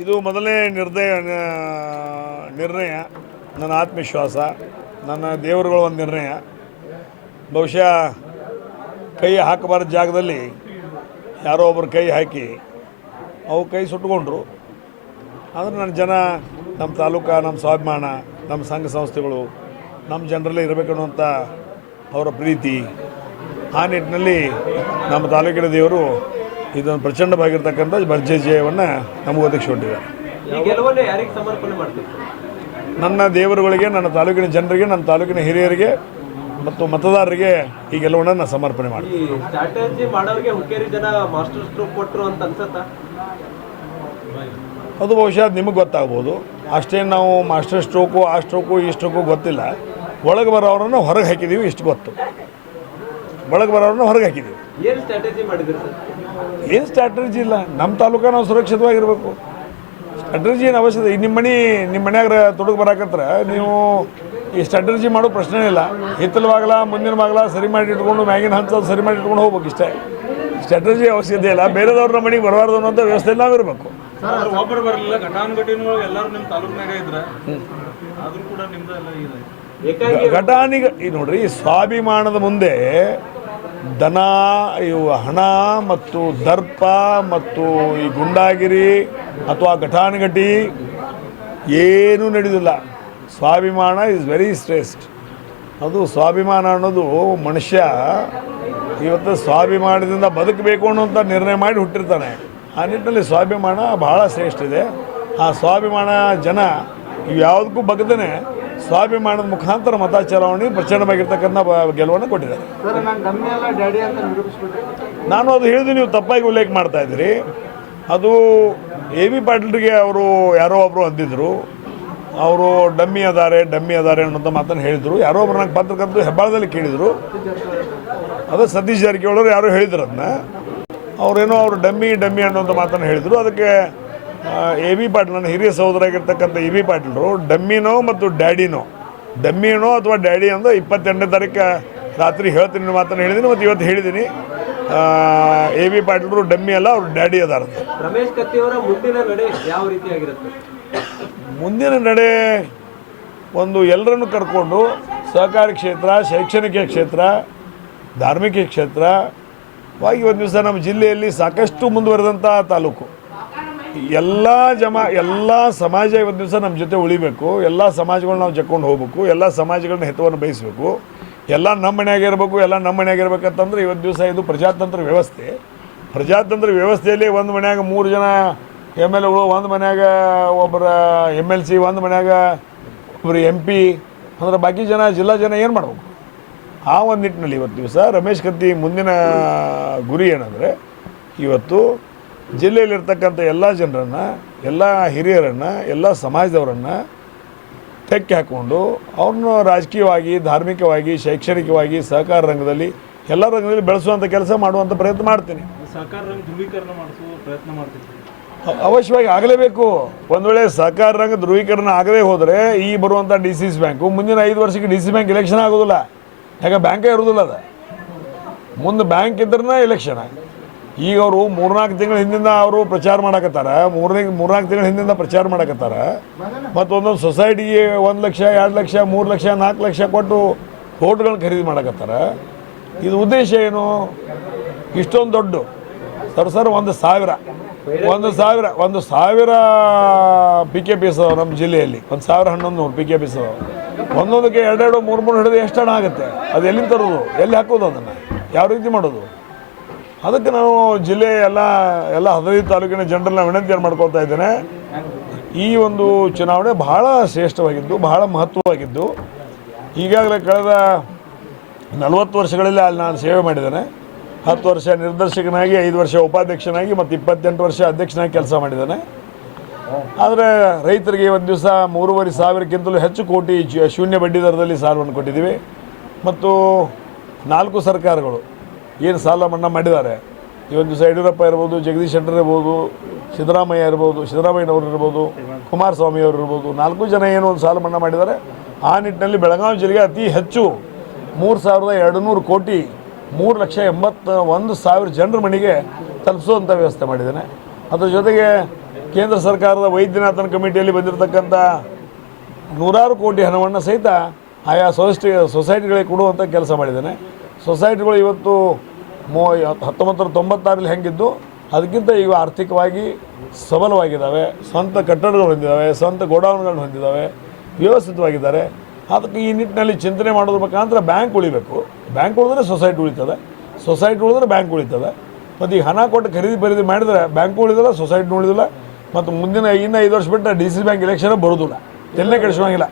ಇದು ಮೊದಲನೇ ನಿರ್ಣಯ ನಿರ್ಣಯ, ನನ್ನ ಆತ್ಮವಿಶ್ವಾಸ, ನನ್ನ ದೇವರುಗಳ ಒಂದು ನಿರ್ಣಯ. ಬಹುಶಃ ಕೈ ಹಾಕಬಾರ್ದ ಜಾಗದಲ್ಲಿ ಯಾರೋ ಒಬ್ಬರು ಕೈ ಹಾಕಿ ಅವು ಕೈ ಸುಟ್ಕೊಂಡ್ರು ಆದರೆ ನನ್ನ ಜನ, ನಮ್ಮ ತಾಲೂಕು, ನಮ್ಮ ಸ್ವಾಭಿಮಾನ, ನಮ್ಮ ಸಂಘ ಸಂಸ್ಥೆಗಳು, ನಮ್ಮ ಜನರಲ್ಲಿ ಇರಬೇಕನ್ನುವಂಥ ಅವರ ಪ್ರೀತಿ, ಆ ನಿಟ್ಟಿನಲ್ಲಿ ನಮ್ಮ ತಾಲೂಕಿನ ದೇವರು ಇದೊಂದು ಪ್ರಚಂಡವಾಗಿರ್ತಕ್ಕಂಥ ಭರ್ಜೆ ಜಯವನ್ನು ನಮಗೂ ಒದಗಿಸಿಕೊಂಡಿದ್ದಾರೆ ನನ್ನ ದೇವರುಗಳಿಗೆ ನನ್ನ ತಾಲೂಕಿನ ಜನರಿಗೆ ನನ್ನ ತಾಲೂಕಿನ ಹಿರಿಯರಿಗೆ ಮತ್ತು ಮತದಾರರಿಗೆ ಈ ಗೆಲುವನ್ನು ನಾನು ಸಮರ್ಪಣೆ ಮಾಡ್ತೀನಿ. ಅದು ಬಹುಶಃ ನಿಮಗೆ ಗೊತ್ತಾಗ್ಬೋದು. ಅಷ್ಟೇನು ನಾವು ಮಾಸ್ಟರ್ ಸ್ಟ್ರೋಕು ಆ ಸ್ಟ್ರೋಕು ಈ ಸ್ಟ್ರೋಕು ಗೊತ್ತಿಲ್ಲ. ಒಳಗೆ ಬರೋರನ್ನು ಹೊರಗೆ ಹಾಕಿದ್ದೀವಿ ಇಷ್ಟು ಗೊತ್ತು. ಒಳಗೆ ಬರೋರನ್ನು ಹೊರಗೆ ಹಾಕಿದ್ದೀವಿ. ಏನು ಸ್ಟ್ರಾಟಜಿ ಇಲ್ಲ. ನಮ್ಮ ತಾಲೂಕ ನಾವು ಸುರಕ್ಷಿತವಾಗಿರಬೇಕು. ಸ್ಟ್ರಾಟಜಿ ಏನು ಅವಶ್ಯಕತೆ? ಈಗ ನಿಮ್ಮ ಮನೆ ನಿಮ್ಮ ಮನ್ಯಾಗ ತೊಡಗು ಬರಾಕತ್ರ ನೀವು ಈ ಸ್ಟ್ರಾಟಜಿ ಮಾಡೋ ಪ್ರಶ್ನೆ ಇಲ್ಲ. ಹಿತ್ತಲ ಬಾಗಲ ಮುಂದಿನ ಬಾಗಲ ಸರಿ ಮಾಡಿ ಇಟ್ಕೊಂಡು ಮ್ಯಾಗಿನ ಹಂತ ಸರಿ ಮಾಡಿ ಇಟ್ಕೊಂಡು ಹೋಗ್ಬೇಕು ಇಷ್ಟೇ. ಸ್ಟ್ರಾಟಜಿ ಅವಶ್ಯಕತೆ ಇಲ್ಲ. ಬೇರೆದವ್ರ ನಮ್ಮ ಮನೆಗೆ ಬರಬಾರ್ದು ಅನ್ನೋಂಥ ವ್ಯವಸ್ಥೆ ನಾವಿರಬೇಕು ಒಬ್ಬರು ಬರಲಿಲ್ಲ. ಘಟಾನುಘಟಿನಗಳು ಎಲ್ಲರೂ ನಿಮ್ಮ ತಾಲೂಕಿನಾಗ ಇದ್ರ ಆದ್ರೂ ಕೂಡ ನಿಮ್ದು ಎಲ್ಲ ಇದೆ. ಏಕಾಂಗಿ ಘಟಾನಿಗ ಈ ನೋಡ್ರಿ ಸ್ವಾಭಿಮಾನದ ಮುಂದೆ ದನ, ಇವು ಹಣ ಮತ್ತು ದರ್ಪ ಮತ್ತು ಈ ಗುಂಡಾಗಿರಿ ಅಥವಾ ಘಟಾನುಘಟಿ ಏನೂ ನಡೆದಿಲ್ಲ. ಸ್ವಾಭಿಮಾನ ಇಸ್ ವೆರಿ ಶ್ರೇಷ್ಠ ಅದು ಸ್ವಾಭಿಮಾನ ಅನ್ನೋದು ಮನುಷ್ಯ ಇವತ್ತು ಸ್ವಾಭಿಮಾನದಿಂದ ಬದುಕಬೇಕು ಅನ್ನೋಂಥ ನಿರ್ಣಯ ಮಾಡಿ ಹುಟ್ಟಿರ್ತಾನೆ. ಆ ನಿಟ್ಟಿನಲ್ಲಿ ಸ್ವಾಭಿಮಾನ ಭಾಳ ಶ್ರೇಷ್ಠ ಇದೆ. ಆ ಸ್ವಾಭಿಮಾನ ಜನ ಇವ್ಯಾವುದಕ್ಕೂ ಬಗ್ದೇ ಸ್ವಾಭಿಮಾನದ ಮುಖಾಂತರ ಮತ ಚಲಾವಣೆ ಪ್ರಚಂಡವಾಗಿರ್ತಕ್ಕಂಥ ಗೆಲುವನ್ನು ಕೊಟ್ಟಿದ್ದಾರೆ ನಾನು ಅದು ಹೇಳಿದ್ದು ನೀವು ತಪ್ಪಾಗಿ ಉಲ್ಲೇಖ ಮಾಡ್ತಾ ಇದ್ದೀರಿ. ಅದು ಎ ಬಿ ಪಾಟೀಲ್ರಿಗೆ ಅವರು ಯಾರೋ ಒಬ್ಬರು ಅಂದಿದ್ರು. ಅವರು ಡಮ್ಮಿ ಅದಾರೆ ಡಮ್ಮಿ ಅದಾರೆ ಅನ್ನೋಂಥ ಮಾತನ್ನು ಹೇಳಿದರು. ಯಾರೋ ಒಬ್ರು ನಂಗೆ ಪತ್ರಕರ್ತರು ಹೆಬ್ಬಾಳದಲ್ಲಿ ಕೇಳಿದರು. ಅದು ಸತೀಶ್ ಜಾರಕಿಹೊಳಿ ಯಾರೋ ಹೇಳಿದ್ರು ಅದನ್ನ. ಅವರೇನೋ ಅವರು ಡಮ್ಮಿ ಡಮ್ಮಿ ಅನ್ನೋಂಥ ಮಾತನ್ನು ಹೇಳಿದರು. ಅದಕ್ಕೆ ಎ ಬಿ ಪಾಟೀಲ್ ನನ್ನ ಹಿರಿಯ ಸಹೋದರಾಗಿರ್ತಕ್ಕಂಥ ಎ ಬಿ ಪಾಟೀಲ್ರು ಡಮ್ಮಿನೋ ಮತ್ತು ಡ್ಯಾಡಿನೋ. ಡಮ್ಮಿನೋ ಅಥವಾ ಡ್ಯಾಡಿ ಅಂದ್ರೆ ಇಪ್ಪತ್ತೆಂಟನೇ ತಾರೀಕು ರಾತ್ರಿ ಹೇಳ್ತೀನಿ ಮಾತನ್ನು ಹೇಳಿದ್ದೀನಿ ಮತ್ತು ಇವತ್ತು ಹೇಳಿದ್ದೀನಿ. ಎ ಬಿ ಪಾಟೀಲ್ರು ಡಮ್ಮಿ ಅಲ್ಲ ಅವ್ರು ಡ್ಯಾಡಿ ಅದಾರ. ರಮೇಶ್ ಕತ್ತಿಯವರ ಮುಂದಿನ ನಡೆ ಯಾವ ರೀತಿಯಾಗಿರುತ್ತೆ? ಮುಂದಿನ ನಡೆ ಒಂದು ಎಲ್ಲರನ್ನು ಕರ್ಕೊಂಡು ಸಹಕಾರಿ ಕ್ಷೇತ್ರ ಶೈಕ್ಷಣಿಕ ಕ್ಷೇತ್ರ ಧಾರ್ಮಿಕ ಕ್ಷೇತ್ರವಾಗಿ ಒಂದು ದಿವಸ ನಮ್ಮ ಜಿಲ್ಲೆಯಲ್ಲಿ ಸಾಕಷ್ಟು ಮುಂದುವರೆದಂಥ ತಾಲೂಕು. ಎಲ್ಲ ಜಮ, ಎಲ್ಲ ಸಮಾಜ ಇವತ್ತು ದಿವಸ ನಮ್ಮ ಜೊತೆ ಉಳಿಬೇಕು. ಎಲ್ಲ ಸಮಾಜಗಳನ್ನ ನಾವು ಜಕ್ಕೊಂಡು ಹೋಗ್ಬೇಕು. ಎಲ್ಲ ಸಮಾಜಗಳನ್ನ ಹಿತವನ್ನು ಬಯಸಬೇಕು. ಎಲ್ಲ ನಮ್ಮ ಮನೆಯಾಗೆ ಇರಬೇಕು, ಎಲ್ಲ ನಮ್ಮ ಮನೆಯಾಗಿರ್ಬೇಕಂತಂದ್ರೆ ಇವತ್ತು ದಿವಸ ಇದು ಪ್ರಜಾತಂತ್ರ ವ್ಯವಸ್ಥೆ. ಪ್ರಜಾತಂತ್ರ ವ್ಯವಸ್ಥೆಯಲ್ಲಿ ಒಂದು ಮನೆಯಾಗ ಮೂರು ಜನ ಎಂ ಎಲ್ ಎಗಳು, ಒಂದು ಮನೆಯಾಗ ಒಬ್ಬರ ಎಂ ಎಲ್ ಸಿ, ಒಂದು ಮನೆಯಾಗ ಒಬ್ಬರು ಎಂ ಪಿ, ಅಂದ್ರೆ ಬಾಕಿ ಜನ ಜಿಲ್ಲಾ ಜನ ಏನು ಮಾಡಬೇಕು? ಆ ಒಂದು ನಿಟ್ಟಿನಲ್ಲಿ ಇವತ್ತು ದಿವಸ ರಮೇಶ್ ಕತ್ತಿ ಮುಂದಿನ ಗುರಿ ಏನಂದರೆ ಇವತ್ತು ಜಿಲ್ಲೆಯಲ್ಲಿರ್ತಕ್ಕಂಥ ಎಲ್ಲ ಜನರನ್ನು ಎಲ್ಲ ಹಿರಿಯರನ್ನು ಎಲ್ಲ ಸಮಾಜದವರನ್ನು ತೆಕ್ಕೆ ಹಾಕ್ಕೊಂಡು ಅವ್ರನ್ನ ರಾಜಕೀಯವಾಗಿ ಧಾರ್ಮಿಕವಾಗಿ ಶೈಕ್ಷಣಿಕವಾಗಿ ಸಹಕಾರ ರಂಗದಲ್ಲಿ ಎಲ್ಲ ರಂಗದಲ್ಲಿ ಬೆಳೆಸುವಂಥ ಕೆಲಸ ಮಾಡುವಂಥ ಪ್ರಯತ್ನ ಮಾಡ್ತೀನಿ. ಸಹಕಾರ ರಂಗ ಧ್ರುವೀಕರಣ ಮಾಡಿಸುವ ಪ್ರಯತ್ನ ಮಾಡ್ತೀನಿ ಅವಶ್ಯವಾಗಿ ಆಗಲೇಬೇಕು. ಒಂದು ವೇಳೆ ಸಹಕಾರ ರಂಗ ಧ್ರುವೀಕರಣ ಆಗದೇ ಹೋದರೆ ಈ ಬರುವಂಥ ಡಿ ಸಿ ಸಿ ಬ್ಯಾಂಕು ಮುಂದಿನ ಐದು ವರ್ಷಕ್ಕೆ ಡಿ ಸಿ ಬ್ಯಾಂಕ್ ಎಲೆಕ್ಷನ್ ಆಗೋದಿಲ್ಲ. ಯಾಕೆ ಬ್ಯಾಂಕೇ ಇರೋದಿಲ್ಲ ಅದು. ಮುಂದೆ ಬ್ಯಾಂಕ್ ಇದ್ರನ್ನ ಎಲೆಕ್ಷನ್ ಈಗ ಅವರು ಮೂರ್ನಾಲ್ಕು ತಿಂಗಳ ಹಿಂದಿಂದ ಅವರು ಪ್ರಚಾರ ಮಾಡಕತ್ತಾರ. ಮೂರನೇ ಮೂರ್ನಾಲ್ಕು ತಿಂಗಳ ಹಿಂದಿಂದ ಪ್ರಚಾರ ಮಾಡಕತ್ತಾರ. ಮತ್ತು ಒಂದೊಂದು ಸೊಸೈಟಿಗೆ ಒಂದು ಲಕ್ಷ, ಎರಡು ಲಕ್ಷ, ಮೂರು ಲಕ್ಷ, ನಾಲ್ಕು ಲಕ್ಷ ಕೊಟ್ಟು ಓಟ್ಗಳನ್ನ ಖರೀದಿ ಮಾಡಕತ್ತಾರ. ಇದು ಉದ್ದೇಶ ಏನು? ಇಷ್ಟೊಂದು ದೊಡ್ಡ. ಸರ್ ಸರ್, ಒಂದು ಸಾವಿರ. ಒಂದು ಸಾವಿರ ಒಂದು ಸಾವಿರ ಪಿ ಕೆ ಪಿ ಎಸ್ ನಮ್ಮ ಜಿಲ್ಲೆಯಲ್ಲಿ. ಒಂದು ಸಾವಿರ ಹನ್ನೊಂದು ನೂರು ಪಿ ಕೆ ಪಿ ಎಸ್ ಒಂದೊಂದಕ್ಕೆ ಎರಡೆರಡು, ಮೂರು ಮೂರು ಹಿಡಿದು ಎಷ್ಟು ಹಣ ಆಗುತ್ತೆ? ಅದು ಎಲ್ಲಿಂದ ತರೋದು? ಎಲ್ಲಿ ಹಾಕೋದು ಅದನ್ನು? ಯಾವ ರೀತಿ ಮಾಡೋದು? ಅದಕ್ಕೆ ನಾವು ಜಿಲ್ಲೆ ಎಲ್ಲ ಎಲ್ಲ ಹದಿನೈದು ತಾಲೂಕಿನ ಜನರನ್ನ ವಿನಂತಿಯನ್ನು ಮಾಡ್ಕೊಳ್ತಾ ಇದ್ದೇನೆ. ಈ ಒಂದು ಚುನಾವಣೆ ಬಹಳ ಶ್ರೇಷ್ಠವಾಗಿದ್ದು, ಬಹಳ ಮಹತ್ವವಾಗಿದ್ದು. ಈಗಾಗಲೇ ಕಳೆದ ನಲವತ್ತು ವರ್ಷಗಳಲ್ಲಿ ಅಲ್ಲಿ ನಾನು ಸೇವೆ ಮಾಡಿದ್ದೇನೆ. ಹತ್ತು ವರ್ಷ ನಿರ್ದೇಶಕನಾಗಿ, ಐದು ವರ್ಷ ಉಪಾಧ್ಯಕ್ಷನಾಗಿ, ಮತ್ತು ಇಪ್ಪತ್ತೆಂಟು ವರ್ಷ ಅಧ್ಯಕ್ಷನಾಗಿ ಕೆಲಸ ಮಾಡಿದ್ದೇನೆ. ಆದರೆ ರೈತರಿಗೆ ಒಂದು ದಿವಸ ಮೂರುವರೆ ಸಾವಿರಕ್ಕಿಂತಲೂ ಹೆಚ್ಚು ಕೋಟಿ ಶೂನ್ಯ ಬಡ್ಡಿ ದರದಲ್ಲಿ ಸಾಲವನ್ನು ಕೊಟ್ಟಿದ್ದೀವಿ. ಮತ್ತು ನಾಲ್ಕು ಸರ್ಕಾರಗಳು ಏನು ಸಾಲ ಮನ್ನಾ ಮಾಡಿದ್ದಾರೆ? ಇವತ್ತು ದಿವಸ ಯಡಿಯೂರಪ್ಪ ಇರ್ಬೋದು, ಜಗದೀಶ್ ಶೆಟ್ಟರ್ ಇರ್ಬೋದು, ಸಿದ್ದರಾಮಯ್ಯ ಇರ್ಬೋದು, ಸಿದ್ದರಾಮಯ್ಯನವರು ಇರ್ಬೋದು ಕುಮಾರಸ್ವಾಮಿ ಅವರು ಇರ್ಬೋದು, ನಾಲ್ಕು ಜನ ಏನು ಒಂದು ಸಾಲ ಮನ್ನಾ ಮಾಡಿದ್ದಾರೆ? ಆ ನಿಟ್ಟಿನಲ್ಲಿ ಬೆಳಗಾವಿ ಜಿಲ್ಲೆಗೆ ಅತಿ ಹೆಚ್ಚು ಮೂರು ಸಾವಿರದ ಎರಡು ನೂರು ಕೋಟಿ, ಮೂರು ಲಕ್ಷ ಎಂಬತ್ತ ಒಂದು ಸಾವಿರ ಜನರ ಮನೆಗೆ ತಲುಪಿಸುವಂಥ ವ್ಯವಸ್ಥೆ ಮಾಡಿದ್ದೇನೆ. ಅದರ ಜೊತೆಗೆ ಕೇಂದ್ರ ಸರ್ಕಾರದ ವೈದ್ಯನಾಥನ ಕಮಿಟಿಯಲ್ಲಿ ಬಂದಿರತಕ್ಕಂಥ ನೂರಾರು ಕೋಟಿ ಹಣವನ್ನು ಸಹಿತ ಆಯಾ ಸೊಸೈಟಿ ಸೊಸೈಟಿಗಳಿಗೆ ಕೊಡುವಂಥ ಕೆಲಸ ಮಾಡಿದ್ದೇನೆ. ಸೊಸೈಟಿಗಳು ಇವತ್ತು ಮೋ ಹತ್ತೊಂಬತ್ತು ತೊಂಬತ್ತಾರಲ್ಲಿ ಹೆಂಗಿದ್ದು, ಅದಕ್ಕಿಂತ ಈಗ ಆರ್ಥಿಕವಾಗಿ ಸಬಲವಾಗಿದ್ದಾವೆ, ಸ್ವಂತ ಕಟ್ಟಡಗಳು ಹೊಂದಿದ್ದಾವೆ, ಸ್ವಂತ ಗೋಡೌನ್ಗಳನ್ನು ಹೊಂದಿದ್ದಾವೆ, ವ್ಯವಸ್ಥಿತವಾಗಿದ್ದಾರೆ. ಅದಕ್ಕೆ ಈ ನಿಟ್ಟಿನಲ್ಲಿ ಚಿಂತನೆ ಮಾಡೋದ್ರ ಮುಖಾಂತರ ಬ್ಯಾಂಕ್ ಉಳಿಬೇಕು. ಬ್ಯಾಂಕ್ ಉಳಿದ್ರೆ ಸೊಸೈಟಿ ಉಳಿತದೆ, ಸೊಸೈಟಿ ಉಳಿದ್ರೆ ಬ್ಯಾಂಕ್ ಉಳಿತದೆ. ಮತ್ತು ಈಗ ಹಣ ಕೊಟ್ಟು ಖರೀದಿ ಖರೀದಿ ಮಾಡಿದರೆ ಬ್ಯಾಂಕ್ ಉಳಿದಿಲ್ಲ ಸೊಸೈಟಿ ಉಳಿದಿಲ್ಲ, ಮತ್ತು ಮುಂದಿನ ಇನ್ನೂ ಐದು ವರ್ಷ ಬಿಟ್ಟರೆ ಡಿ ಸಿ ಬ್ಯಾಂಕ್ ಎಲೆಕ್ಷನ್ ಬರೋದಿಲ್ಲ. ಎಲ್ಲೇ ಕೆಡಿಸೋಂಗಿಲ್ಲ.